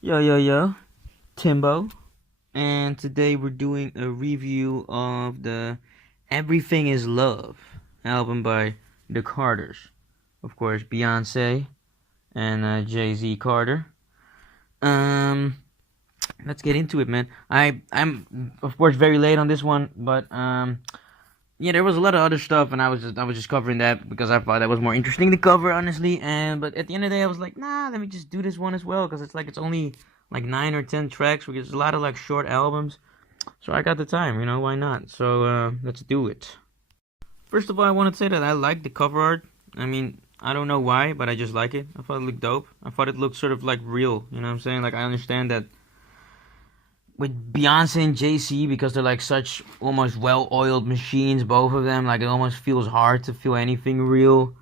Yo, yo, yo, Timbo. And today we're doing a review of the Everything is Love album by the Carters. Of course, Beyonce and Jay-Z Carter. Um, let's get into it, man. I'm of course very late on this one, but yeah, there was a lot of other stuff, and I was just covering that because I thought that was more interesting to cover, honestly. And but at the end of the day, I was like, nah, let me just do this one as well because it's only like 9 or 10 tracks. Because there's a lot of like short albums, so I got the time, why not? So let's do it. First of all, I want to say that I like the cover art. I mean, I don't know why, but I just like it. I thought it looked dope. I thought it looked sort of like real. You know what I'm saying? Like I understand that with Beyonce and JC because they're like such almost well-oiled machines, both of them. Like it almost feels hard to feel anything real.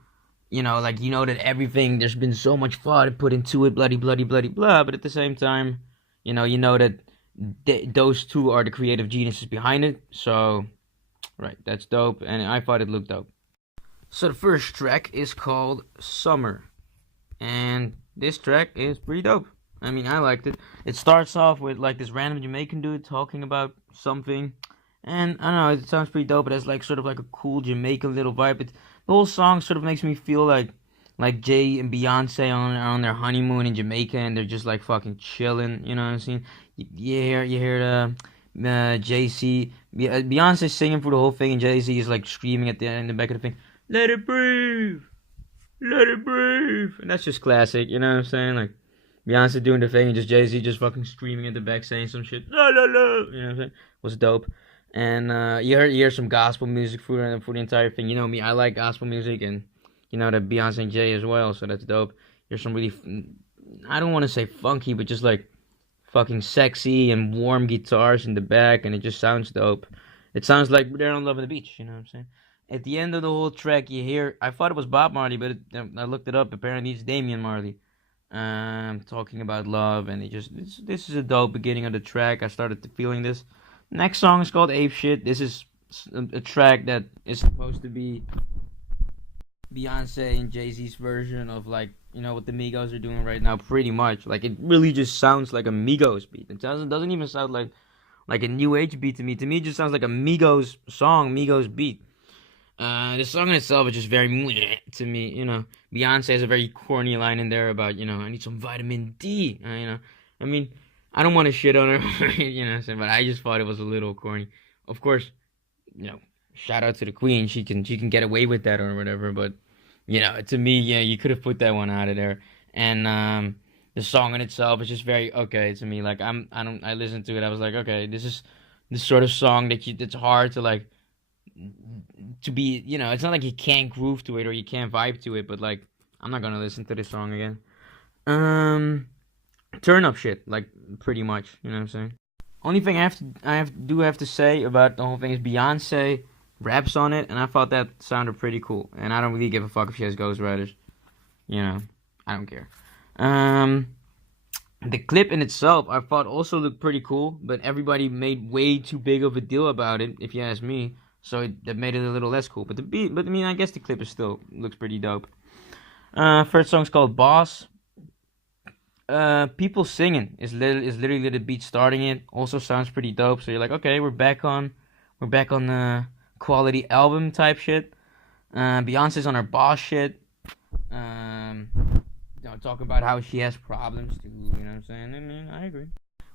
Like that everything there's been so much thought put into it, bloody, bloody, bloody, blah. But at the same time, you know that those two are the creative geniuses behind it. So, right, that's dope, and I thought it looked dope. So the first track is called Summer, and this track is pretty dope. I mean, I liked it. It starts off with like this random Jamaican dude talking about something, and I don't know, it sounds pretty dope. It has like sort of like a cool Jamaican little vibe. The whole song sort of makes me feel like Jay and Beyonce on their honeymoon in Jamaica, and they're just like fucking chilling. You know what I'm saying? You hear JC, Beyonce singing through the whole thing, and Jay Z is like screaming at the end in the back of the thing, "Let it breathe, let it breathe," and that's just classic. You know what I'm saying? Like Beyonce doing the thing and just Jay Z just fucking screaming at the back saying some shit. La la la. You know what I'm saying? Was dope. And you hear some gospel music for the entire thing. You know me, I like gospel music, and you know that Beyonce and Jay as well, so that's dope. There's some really, I don't want to say funky, but just like fucking sexy and warm guitars in the back, and it just sounds dope. It sounds like they're on Love on the Beach. You know what I'm saying? At the end of the whole track, you hear. I thought it was Bob Marley, but I looked it up. Apparently, it's Damian Marley talking about love, and this is a dope beginning of the track. I started feeling this. Next song is called Ape Shit. This is a track that is supposed to be Beyonce and Jay Z's version of like what the Migos are doing right now. Pretty much, like it really just sounds like a Migos beat. It doesn't even sound like a new age beat to me. To me, it just sounds like a Migos song, Migos beat. The song in itself is just very meh to me. Beyonce has a very corny line in there about, I need some vitamin D. I mean, I don't want to shit on her, what I'm saying, but I just thought it was a little corny. Of course, shout out to the queen. She can get away with that or whatever, but, to me, yeah, you could have put that one out of there. And, the song in itself is just very okay to me. Like, I listened to it. I was like, okay, this is the sort of song that's hard to like, to be, it's not like you can't groove to it or you can't vibe to it, but like I'm not gonna listen to this song again. Um, Turn up shit, like pretty much, you know what I'm saying. Only thing I have to say about the whole thing is Beyonce raps on it, and I thought that sounded pretty cool. And I don't really give a fuck if she has ghostwriters, you know, I don't care. Um, the clip in itself I thought also looked pretty cool, but everybody made way too big of a deal about it, if you ask me. So that made it a little less cool. But the beat, but I mean, I guess the clip is still looks pretty dope. First song's called Boss. People singing is literally the beat starting it. Also sounds pretty dope. So you're like, okay, we're back on the quality album type shit. Beyonce's on her boss shit. Um, talk about how she has problems too. You know what I'm saying? I mean, I agree.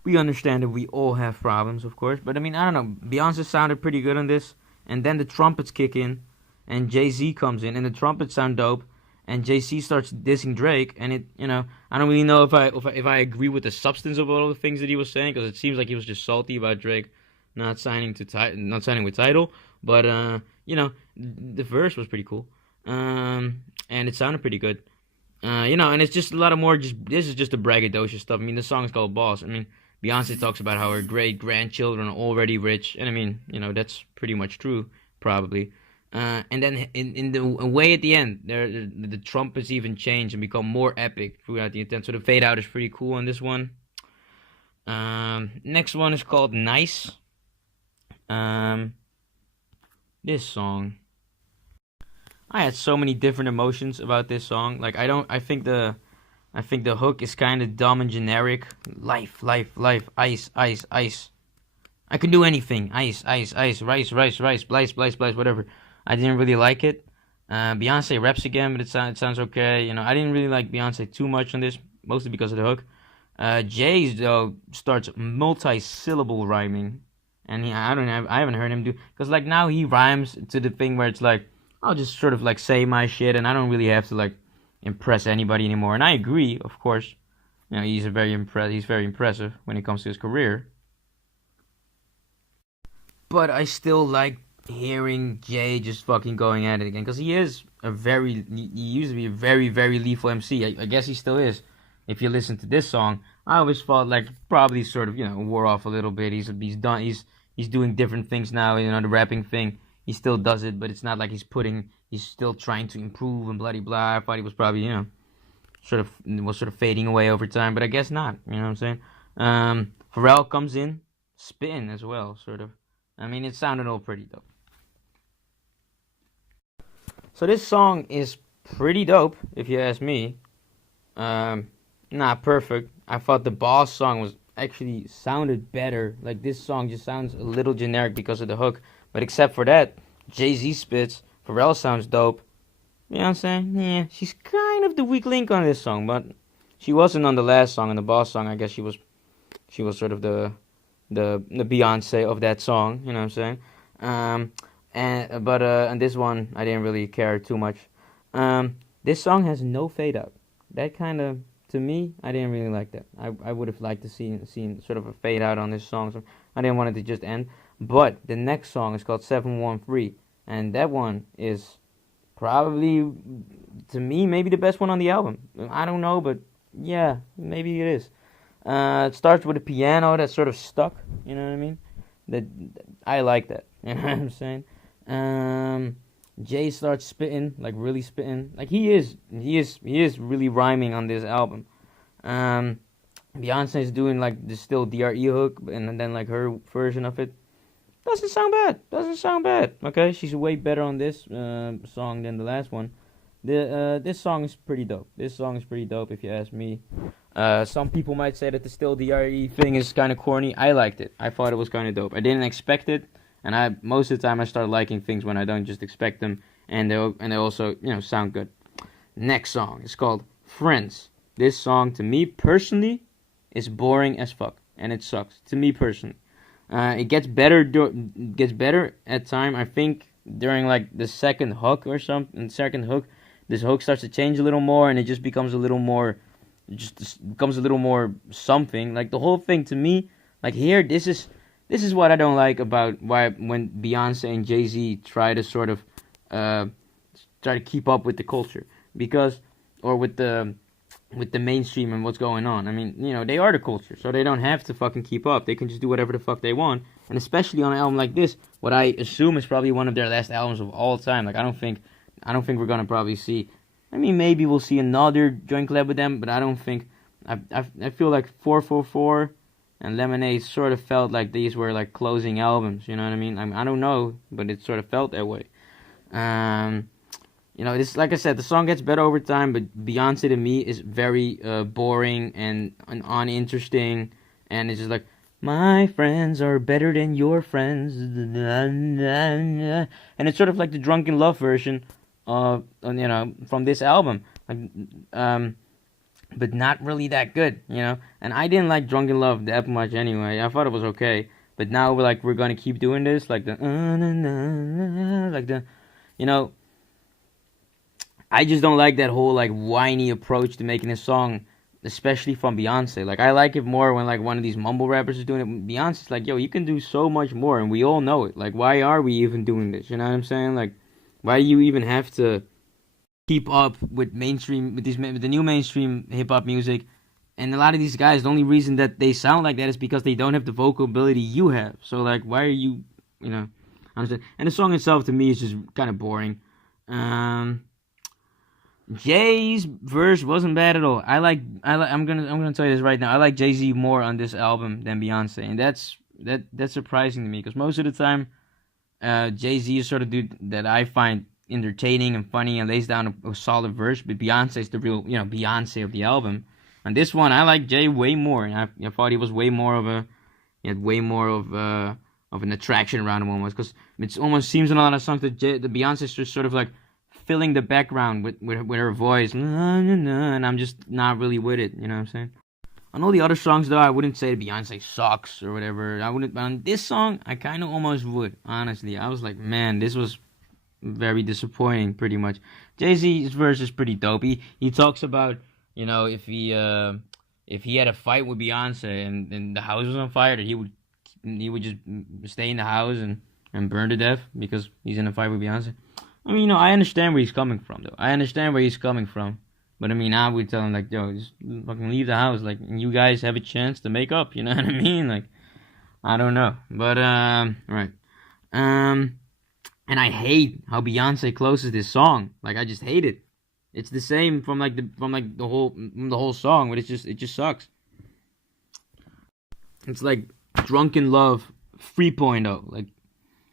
We understand that we all have problems, of course. But I mean, I don't know. Beyonce sounded pretty good on this. And then the trumpets kick in, and Jay Z comes in, and the trumpets sound dope. And Jay Z starts dissing Drake, and I don't really know if I agree with the substance of all the things that he was saying, because it seems like he was just salty about Drake not signing with Tidal. But the verse was pretty cool, and it sounded pretty good. And it's just a lot of more. This is just a braggadocious stuff. I mean, the song is called Boss. I mean, Beyonce talks about how her great grandchildren are already rich, and I mean, that's pretty much true, probably. And then in the way at the end, the trumpets even change and become more epic throughout the intent. So the fade out is pretty cool on this one. Next one is called Nice. Um, this song. I had so many different emotions about this song. Like I think I think the hook is kind of dumb and generic. Life, life, life, ice, ice, ice. I can do anything. Ice, ice, ice, rice, rice, rice, splice, splice, splice, whatever. I didn't really like it. Beyonce raps again, but it sounds okay. You know, I didn't really like Beyonce too much on this, mostly because of the hook. Jay's though starts multi-syllable rhyming, and I haven't heard him do, because like now he rhymes to the thing where it's like I'll just sort of like say my shit, and I don't really have to like impress anybody anymore. And I agree, of course. You know, he's very impressive when it comes to his career. But I still like hearing Jay just fucking going at it again, because he used to be a very, very lethal MC. I guess he still is. If you listen to this song, I always felt like probably sort of, you know, wore off a little bit. He's doing different things now. You know, the rapping thing, he still does it, but it's not like he's still trying to improve and blah blah. I thought he was probably, you know, sort of fading away over time, but I guess not. You know what I'm saying? Pharrell comes in spitting as well, sort of. I mean, it sounded all pretty dope. So this song is pretty dope, if you ask me. Not perfect. I thought the Boss song was actually sounded better. Like, this song just sounds a little generic because of the hook. But except for that, Jay-Z spits. Pharrell sounds dope. You know what I'm saying? Yeah, she's kind of the weak link on this song, but she wasn't on the last song. On the Boss song, I guess she was sort of the Beyonce of that song. You know what I'm saying? But on this one, I didn't really care too much. This song has no fade out. That kind of, to me, I didn't really like that. I would have liked to seen sort of a fade out on this song. So I didn't want it to just end. But the next song is called 713, and that one is probably, to me, maybe the best one on the album. I don't know, but yeah, maybe it is. It starts with a piano that's sort of stuck. You know what I mean? That I like that. You know what I'm saying? Jay starts spitting, like really spitting. Like he is really rhyming on this album. Beyonce is doing like the still DRE hook, and then like her version of it doesn't sound bad. Okay, she's way better on this song than the last one. This song is pretty dope. If you ask me. Some people might say that the still DRE thing is kind of corny. I liked it. I thought it was kind of dope. I didn't expect it. And most of the time I start liking things when I don't just expect them, and they also, you know, sound good. Next song is called Friends. This song, to me personally, is boring as fuck, and it sucks to me personally. It gets better at time. I think during like the second hook or something. This hook starts to change a little more, and it just becomes a little more, something. Like the whole thing to me, like here, this is what I don't like about when Beyonce and Jay-Z try to sort of try to keep up with the culture, or with the mainstream and what's going on. I mean, you know, they are the culture, so they don't have to fucking keep up. They can just do whatever the fuck they want. And especially on an album like this, what I assume is probably one of their last albums of all time. Like I don't think we're gonna probably see. I mean, maybe we'll see another joint collab with them, but I don't think. I feel like 444 and Lemonade sort of felt like these were like closing albums, you know what I mean? I don't know, but it sort of felt that way. You know, this, like I said, the song gets better over time, but Beyonce to me is very boring and uninteresting, and it's just like, my friends are better than your friends, and it's sort of like the Drunken Love version of, you know, from this album, like, but not really that good, you know. And I didn't like Drunken Love that much anyway. I thought it was okay, but now we're gonna keep doing this, like the you know. I just don't like that whole like whiny approach to making a song, especially from Beyonce. Like I like it more when like one of these mumble rappers is doing it. Beyonce's like, yo, you can do so much more, and we all know it. Like, why are we even doing this? You know what I'm saying? Like, why do you even have to keep up with the new mainstream hip hop music? And a lot of these guys, the only reason that they sound like that is because they don't have the vocal ability you have. So like, why are you, you know? Understand? And the song itself to me is just kind of boring. Jay's verse wasn't bad at all. I'm gonna tell you this right now. I like Jay-Z more on this album than Beyonce, and that's surprising to me because most of the time, Jay-Z is sort of dude that I find entertaining and funny and lays down a solid verse. But Beyonce is the real, Beyonce of the album. On this one, I like Jay way more, and I thought he was way more of a, he had way more of an attraction around him almost, because it almost seems in a lot of songs that the Beyonce is just sort of like filling the background with her voice, and I'm just not really with it. You know what I'm saying? On all the other songs, though, I wouldn't say Beyonce sucks or whatever. I wouldn't. But on this song, I kind of almost would. Honestly, I was like, man, this was very disappointing, pretty much. Jay-Z's verse is pretty dope. He talks about, if he had a fight with Beyonce and the house was on fire, that he would just stay in the house and burn to death because he's in a fight with Beyonce. I mean, I understand where he's coming from, though. I understand where he's coming from. But I mean, I would tell him, like, yo, just fucking leave the house. Like, and you guys have a chance to make up. You know what I mean? Like, I don't know. But, right. And I hate how Beyonce closes this song. Like, I just hate it. It's the same from the whole song, but it just sucks. It's like Drunken Love 3.0. Like,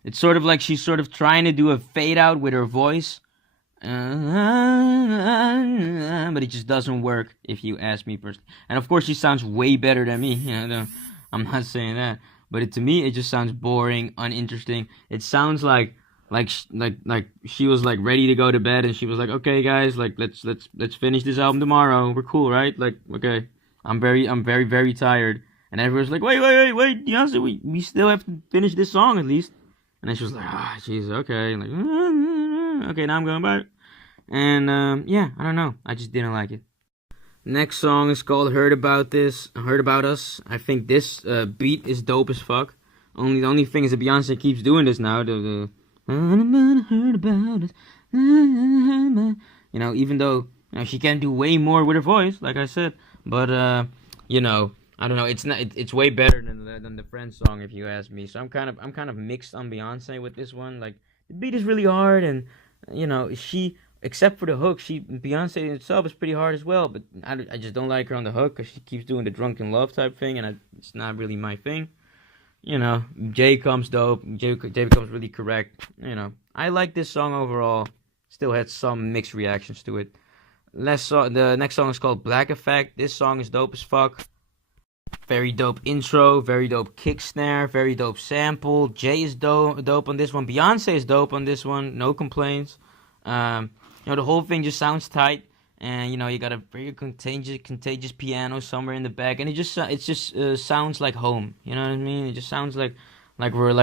it's sort of like she's sort of trying to do a fade out with her voice. But it just doesn't work, if you ask me personally. And of course, she sounds way better than me. I'm not saying that, but to me, it just sounds boring, uninteresting. It sounds like she was like ready to go to bed, and she was like, "Okay, guys, like let's finish this album tomorrow. We're cool, right? Like, okay, I'm very very tired." And everyone's like, "Wait, Beyonce, we still have to finish this song at least." And then she was like, jeez, okay, like, okay, now I'm going back. And, yeah, I don't know. I just didn't like it. Next song is called Heard About Us. I think this beat is dope as fuck. The only thing is that Beyonce keeps doing this now. The heard about us. Even though she can do way more with her voice, like I said. But, I don't know. It's way better than the Friends song, if you ask me. So I'm kind of mixed on Beyonce with this one. Like, the beat is really hard, and she, except for the hook, Beyonce itself is pretty hard as well. But I just don't like her on the hook because she keeps doing the drunken love type thing, and it's not really my thing. Jay comes dope. Jay becomes really correct. I like this song overall. Still had some mixed reactions to it. The next song is called Black Effect. This song is dope as fuck. Very dope intro, very dope kick snare, very dope sample. Jay is dope on this one. Beyonce is dope on this one. No complaints. The whole thing just sounds tight, and you got a very contagious piano somewhere in the back, and it just sounds like home. You know what I mean? It just sounds like we're in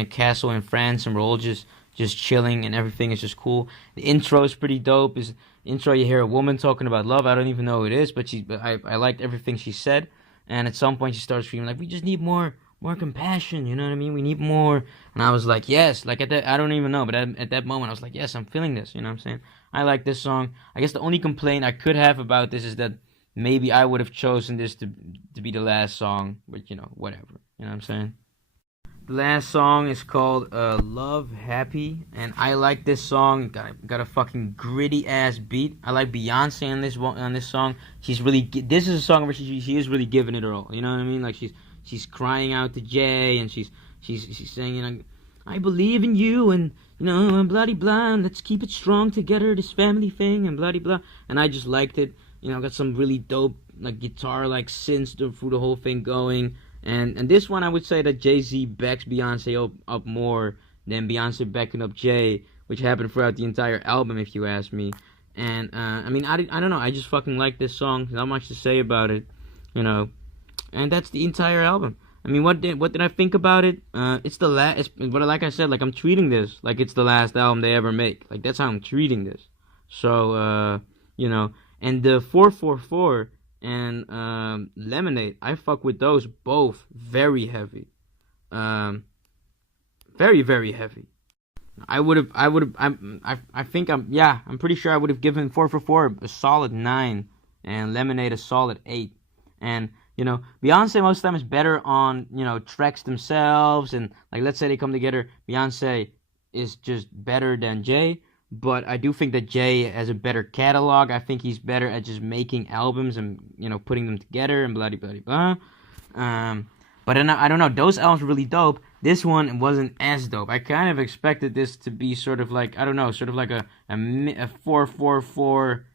a castle in France, and we're all just chilling, and everything is just cool. The intro is pretty dope. Intro, you hear a woman talking about love. I don't even know who it is, but I liked everything she said. And at some point she starts screaming like, "We just need more compassion." You know what I mean? We need more. And I was like, yes. Like I don't even know, but at that moment I was like, yes, I'm feeling this. You know what I'm saying? I like this song. I guess the only complaint I could have about this is that maybe I would have chosen this to be the last song. But whatever. You know what I'm saying? The last song is called Love Happy, and I like this song. Got a fucking gritty ass beat. I like Beyonce on this song. This is a song where she is really giving it her all. You know what I mean? Like she's crying out to Jay, and she's saying, "I believe in you, and and blah blah. Let's keep it strong together. This family thing, and blah blah." And I just liked it. Got some really dope like guitar like synths through the whole thing going. And this one, I would say that Jay-Z backs Beyonce up more than Beyonce backing up Jay, which happened throughout the entire album, if you ask me. And, I mean, I don't know. I just fucking like this song. Not much to say about it, And that's the entire album. I mean, what did I think about it? It's the last. But like I said, like I'm treating this like it's the last album they ever make. Like that's how I'm treating this. So, and the 444 and Lemonade, I fuck with those both very heavy. Very, very heavy. I'm pretty sure I would have given 444 a solid 9 and Lemonade a solid 8. And, Beyonce most of the time is better on, tracks themselves, and like let's say they come together, Beyonce is just better than Jay. But I do think that Jay has a better catalog. I think he's better at just making albums and, putting them together and blah, blah, blah, blah. But I don't know. Those albums are really dope. this one wasn't as dope. I kind of expected this to be sort of like, I don't know, sort of like a 444.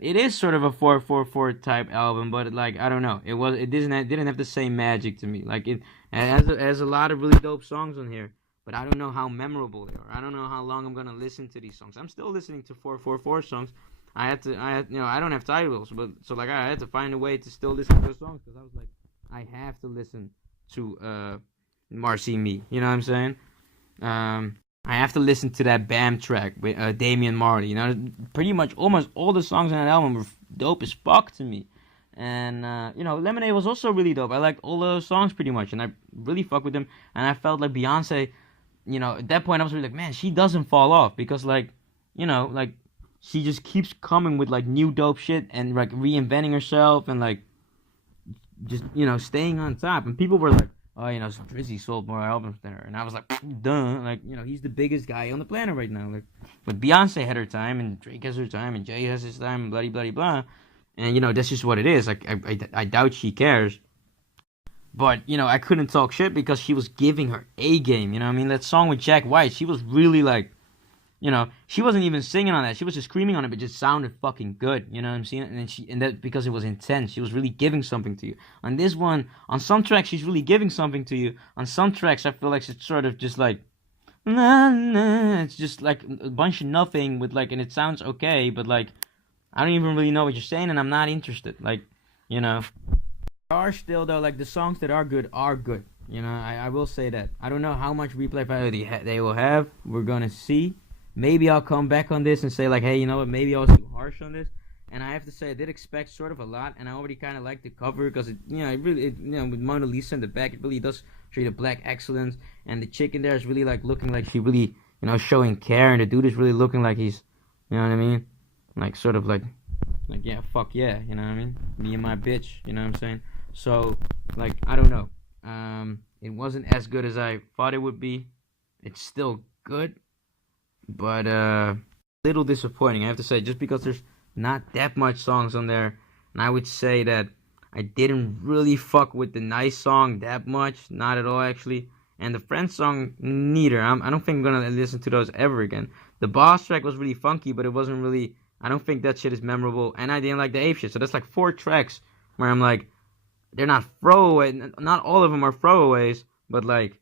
It is sort of a 444 type album, but like I don't know, it didn't have the same magic to me. Like it has a lot of really dope songs on here, but I don't know how memorable they are. I don't know how long I'm gonna listen to these songs. I'm still listening to 444 songs. I don't have titles, but so like I had to find a way to still listen to those songs because I was like, I have to listen to Marcy Me. You know what I'm saying? I have to listen to that BAM track with Damian Marley. You know, pretty much almost all the songs on that album were dope as fuck to me. And Lemonade was also really dope. I liked all those songs pretty much, and I really fuck with them. And I felt like Beyonce, at that point I was really like, man, she doesn't fall off because like she just keeps coming with like new dope shit and like reinventing herself and like just staying on top. And people were like, oh, Drizzy sold more albums than her. And I was like, duh. Like, he's the biggest guy on the planet right now. Like, but Beyonce had her time, and Drake has her time, and Jay has his time, and blah, blah, blah. And, that's just what it is. Like, I doubt she cares. But, I couldn't talk shit because she was giving her A game. You know what I mean? That song with Jack White, she was really like, she wasn't even singing on that. She was just screaming on it, but it just sounded fucking good. You know what I'm saying? And that because it was intense. She was really giving something to you. On this one, on some tracks, she's really giving something to you. On some tracks, I feel like it's sort of just like, nah, nah. It's just like a bunch of nothing with like, and it sounds okay, but like, I don't even really know what you're saying, and I'm not interested. Like, there are still though like the songs that are good are good. I will say that. I don't know how much replay value they will have. We're gonna see. Maybe I'll come back on this and say like, hey, you know what? Maybe I was too harsh on this. And I have to say, I did expect sort of a lot, and I already kind of like the cover because it with Mona Lisa in the back, it really does show the black excellence, and the chick in there is really like looking like she really, showing care, and the dude is really looking like he's, you know what I mean, like sort of like yeah, fuck yeah, you know what I mean, me and my bitch, you know what I'm saying? So like I don't know, it wasn't as good as I thought it would be. It's still good. But little disappointing, I have to say, just because there's not that much songs on there. And I would say that I didn't really fuck with the Nice song that much, not at all actually. And the Friends song, neither. I don't think I'm gonna listen to those ever again. The Boss track was really funky, but it wasn't really, I don't think that shit is memorable. And I didn't like the Ape shit, so that's like 4 tracks where I'm like, they're not throwaway, not all of them are throwaways, but like,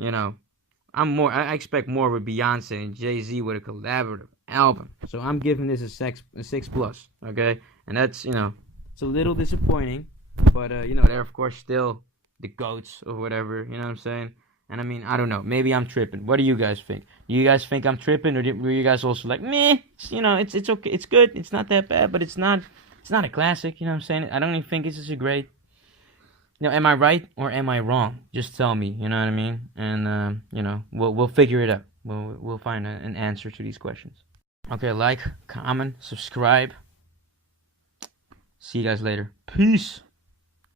I expect more with Beyonce and Jay-Z with a collaborative album. So I'm giving this a 6+, okay? And that's, it's a little disappointing, but, they're of course still the GOATs or whatever, you know what I'm saying? And I mean, I don't know, maybe I'm tripping. What do you guys think? Do you guys think I'm tripping, or were you guys also like, meh, it's okay, it's good, it's not that bad, but it's not a classic, you know what I'm saying? I don't even think this is a great... am I right or am I wrong? Just tell me, you know what I mean? And, we'll figure it out. We'll find an answer to these questions. Okay, like, comment, subscribe. See you guys later. Peace.